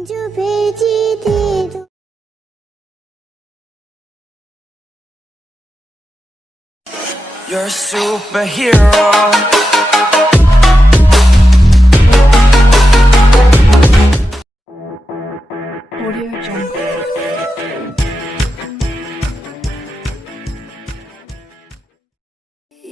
जो भेजी दे दो। You're a superhero. Audio Jungle.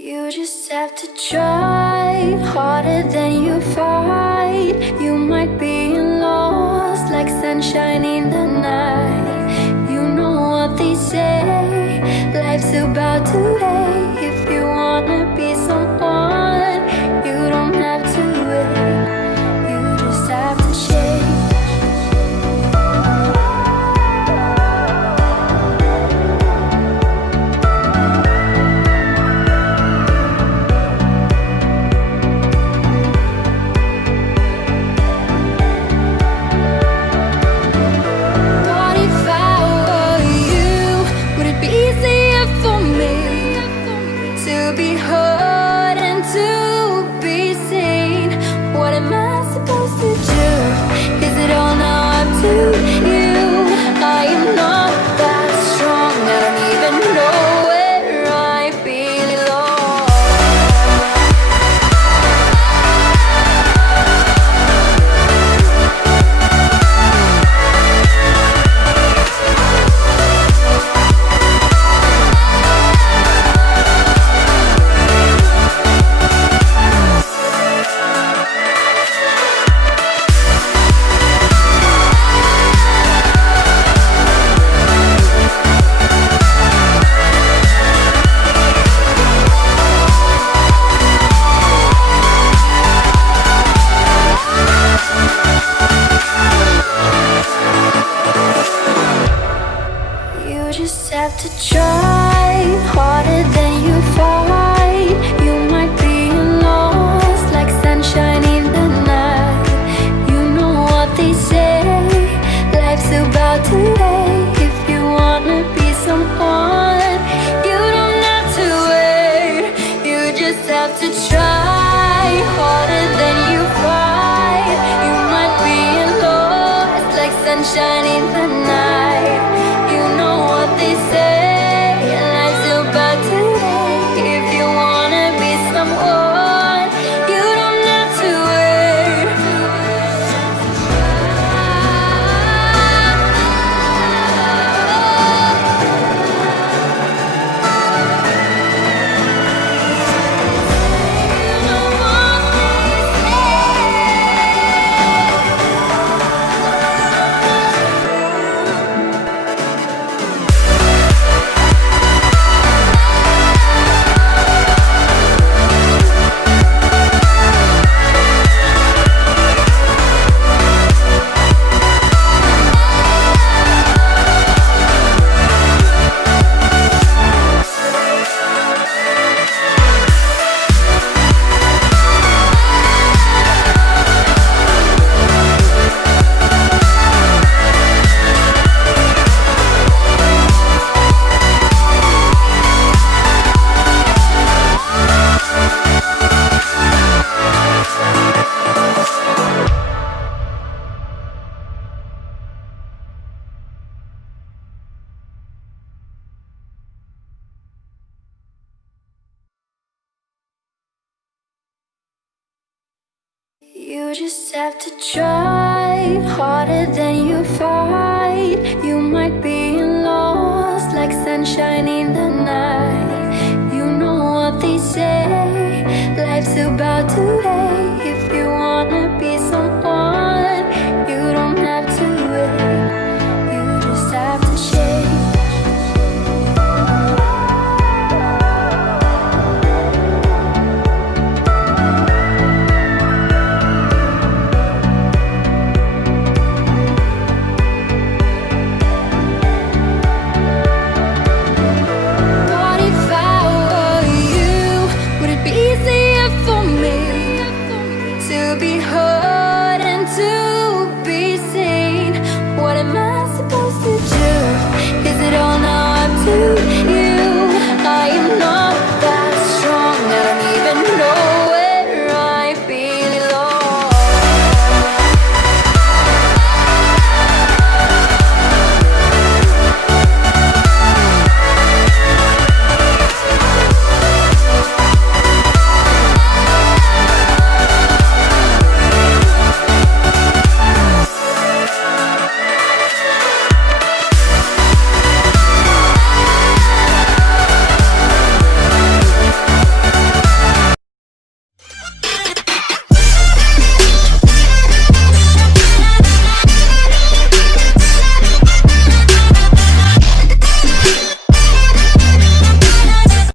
You just have to try harder than you fight. You might be lost like sunshine in the night. You know what they say, life's about to end. If you wanna be someone, you don't have to wait. You just have to change. What if I were you? Would it be easier for me to be heard and to be seen? What am I supposed to do? Is it all now up to you? I am not that strong. I don't even know where I belong. You just have to try harder than you fight. You might be lost like sunshine in the night. You know what they say, life's about to end. If you wanna be someone, you don't have to wait. You just have to try harder than you fight. You might be lost like sunshine in the night. You know what they say, life's about to end. If you wanna be someone, you don't have to wait. You know what they You just have to try harder than you fight. You might be lost like sunshine in the night. You know what they say, life's about to end.